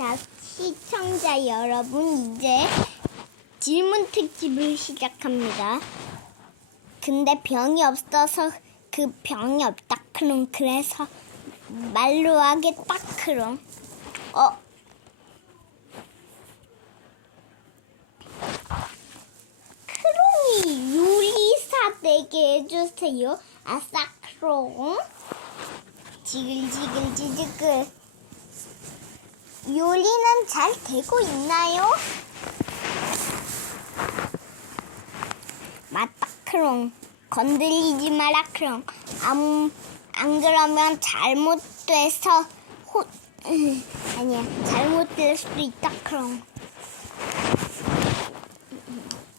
자, 시청자 여러분, 이제 질문 특집을 시작합니다. 근데 병이 없어서 그 병이 없다 크롱 그래서 말로 하겠다 크롱 어? 크롱이 요리사 되게 해주세요. 아싸 크롱. 지글지글 지글글 요리는 잘 되고 있나요? 맞다 크롱. 건들리지 마라 크롱. 안, 안 그러면 잘못돼서 호 으, 아니야. 잘못될 수도 있다 크롱.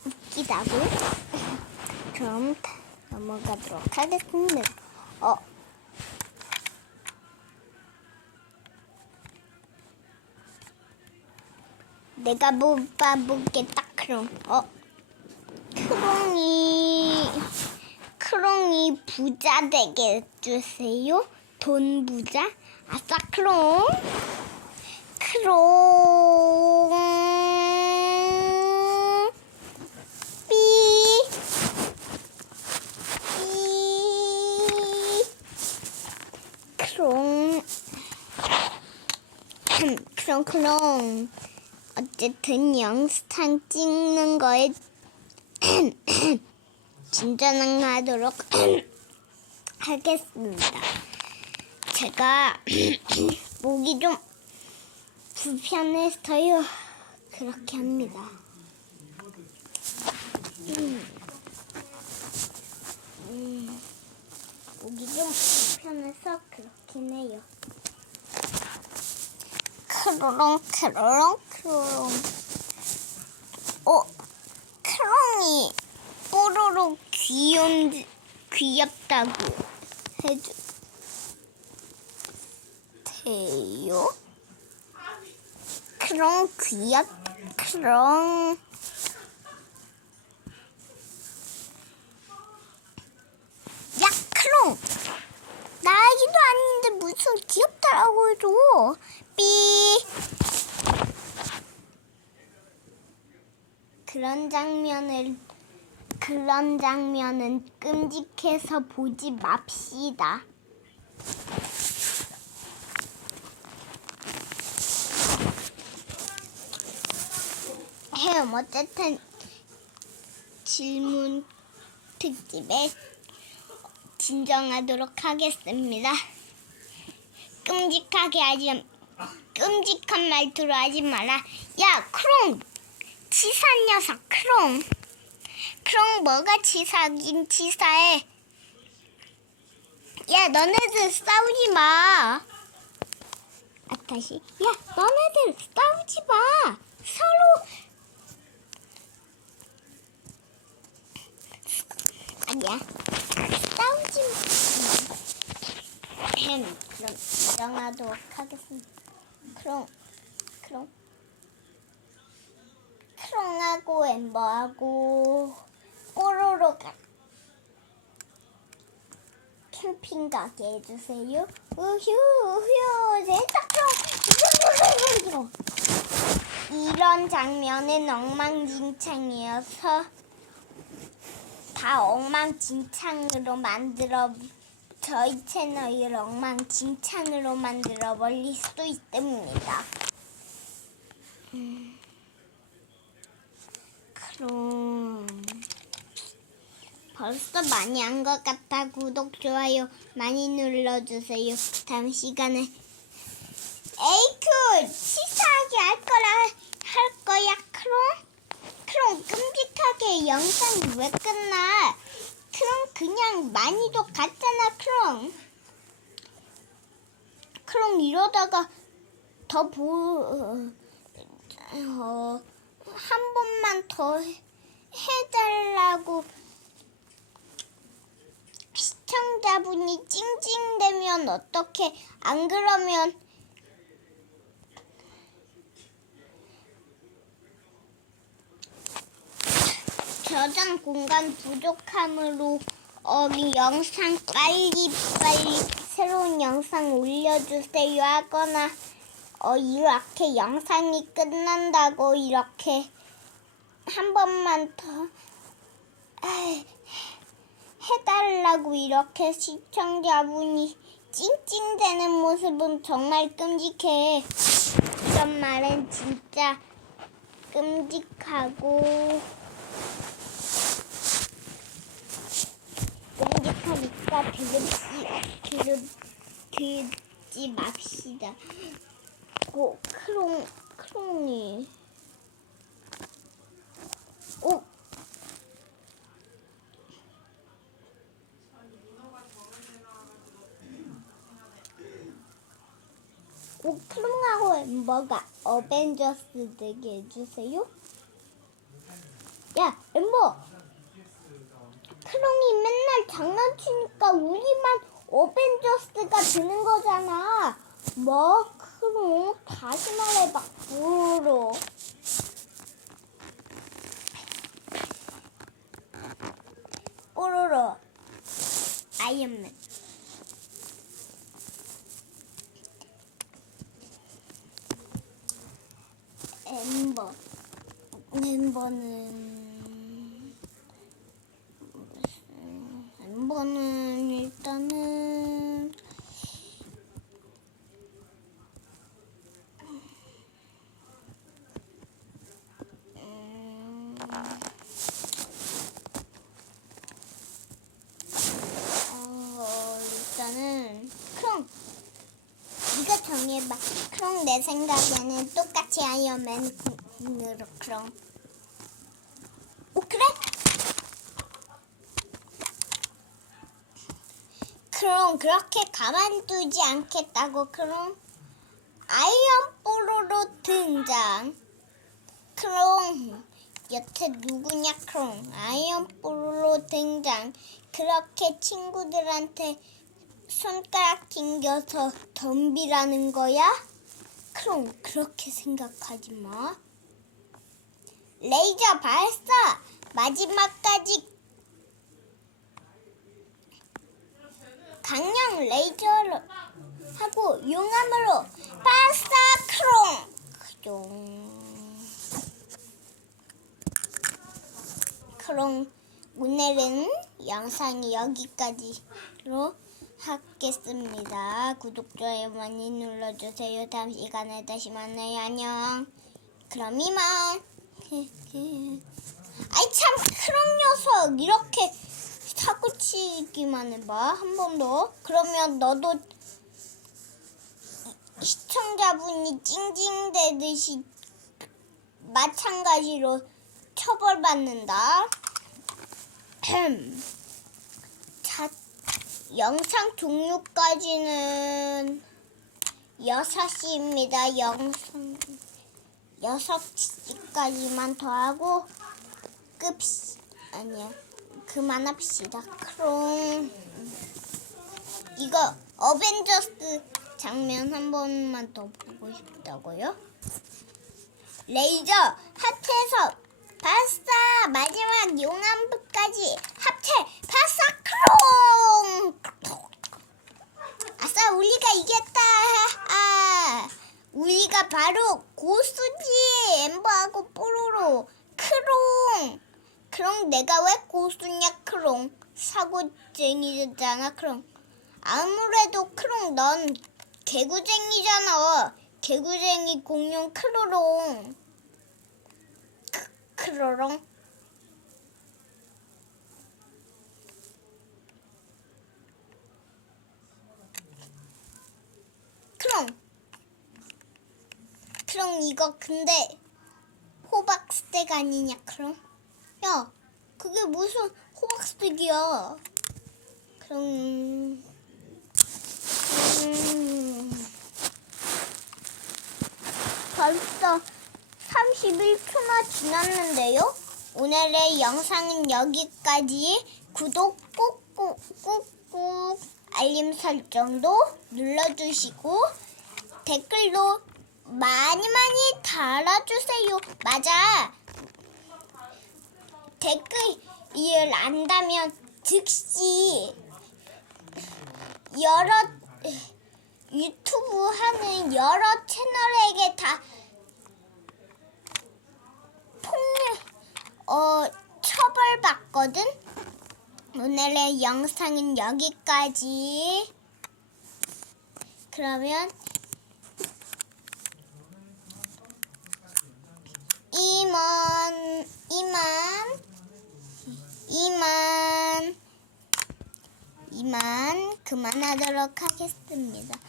웃기다고? 그럼 넘어가도록 하겠습니다. 어 내가 못 봐보겠다 크롱 어 크롱이 크롱이 부자 되게 해주세요. 돈 부자. 아싸 크롱. 크롱. 삐. 삐. 크롱. 크롱 크롱. 어쨌든 영상 찍는 거에 진전하도록 하겠습니다. 제가 목이 좀 불편해서요. 그렇게 합니다. 음. 음, 목이 좀 불편해서 그렇긴 해요. 크로롱 크로롱 크로롱 어? 크롱이 뽀로로 귀여운 귀엽다고 해주 세요. 크롱 귀엽 크롱. 야 크롱! 나이도 아닌데 무슨 귀엽다라고 해줘. 삐 그런 장면을 그런 장면은 끔찍해서 보지 맙시다. 해요. 어쨌든 질문 특집에 진정하도록 하겠습니다. 끔찍하게 하지 끔찍한 말투로 하지 마라. 야, 크롱! 치사한 녀석, 크롱! 그럼 뭐가 치사하긴 치사해. 야, 너네들 싸우지 마. 아, 다시. 야, 너네들 싸우지 마. 서로. 아니야. 싸우지 마. 햄. 그럼 인정하도록 하겠습니다. 그럼, 그럼. 크롱하고 엠버하고 뽀로로 가 캠핑 가게 해주세요. 우휴 우휴 제작용 이런 장면은 엉망진창이어서 다 엉망진창으로 만들어 저희 채널을 엉망진창으로 만들어 버릴 수도 있습니다. 음. 그럼 벌써 많이 한 것 같아. 구독 좋아요 많이 눌러주세요. 다음 시간에. 에이크 치사하게 할 거라 할 거야. 크롱? 크롱 끔찍하게 영상이 왜 끝나? 크롱 그냥 많이도 갔잖아 크롱. 크롱 이러다가 더 보... 어... 한 번만 더 해달라고 시청자분이 찡찡대면 어떻게? 안 그러면 저장 공간 부족함으로 어, 영상 빨리 빨리 새로운 영상 올려주세요 하거나 어, 이렇게 영상이 끝난다고 이렇게 한 번만 더 아, 해달라고 이렇게 시청자분이 찡찡대는 모습은 정말 끔찍해. 이런 말은 진짜 끔찍하고 끔찍하니까 들읍지 들읍 듣지 맙시다. 오 크롱 크롱이 오 오, 크롱하고 엠버가 어벤져스 되게 해주세요. 야, 엠버! 크롱이 맨날 장난치니까 우리만 어벤져스가 되는 거잖아. 뭐, 크롱? 다시 말해봐. 부러. 뽀로로. 아이언맨. 엠버. 엠버는 무슨 엠버는 일단은 음, 어, 일단은 크롱 네가 정해봐. 크롱 내 생각에는 똑같이 아이언맨 으로 크롱. 오 그래? 크롱 그렇게 가만두지 않겠다고 크롱. 아이언 뽀로로 등장. 크롱 여태 누구냐 크롱. 아이언 뽀로로 등장. 그렇게 친구들한테 손가락 튕겨서 덤비라는 거야? 크롱 그렇게 생각하지 마. 레이저 발사 마지막까지 강력 레이저를 하고 용암으로 발사 크롱 크롱 크롱 오늘은 영상이 여기까지로 하겠습니다. 구독, 좋아요 많이 눌러주세요. 다음 시간에 다시 만나요. 안녕. 그럼 이만. 아이 참 크롱 녀석 이렇게 사고치기만 해봐 한 번 더. 그러면 너도 시청자분이 찡찡대듯이 마찬가지로 처벌받는다. 자, 영상 종료까지는 6시입니다. 영상 6시까지만 더 하고 끝 아니야. 그만합시다. 크롱. 이거 어벤져스 장면 한 번만 더 보고 싶다고요? 레이저 하트에서 발사 마지막 용암부까지 합체 발사 크롱 아싸 우리가 이겼다 아 우리가 바로 고수지 엠버하고 뽀로로 크롱. 크롱 내가 왜 고수냐 크롱? 사고쟁이잖아 크롱. 아무래도 크롱 넌 개구쟁이잖아. 개구쟁이 공룡 크로롱. 크, 크로롱 크롱 크롱 이거 근데 호박 스테이크 아니냐 크롱 야 그게 무슨 호박 스테이크야 크롱 음, 벌써 31초나 지났는데요? 오늘의 영상은 여기까지. 구독 꾹꾹 꾹꾹 알림 설정도 눌러주시고 댓글도 많이 많이 달아주세요. 맞아. 댓글을 안다면 즉시 여러 유튜브 하는 여러 채널에게 다 폭력 어 처벌 받거든. 오늘의 영상은 여기까지. 그러면 이만 이만 이만 이만 그만하도록 하겠습니다.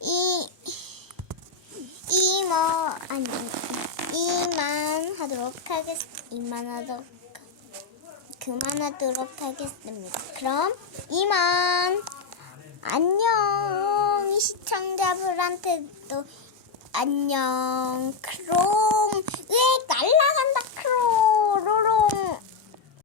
이 이모 아니 이만 하도록 하겠 이만 하도록 그만하도록 하겠습니다. 그럼 이만 안녕 시청자분한테도 안녕 왜 로롱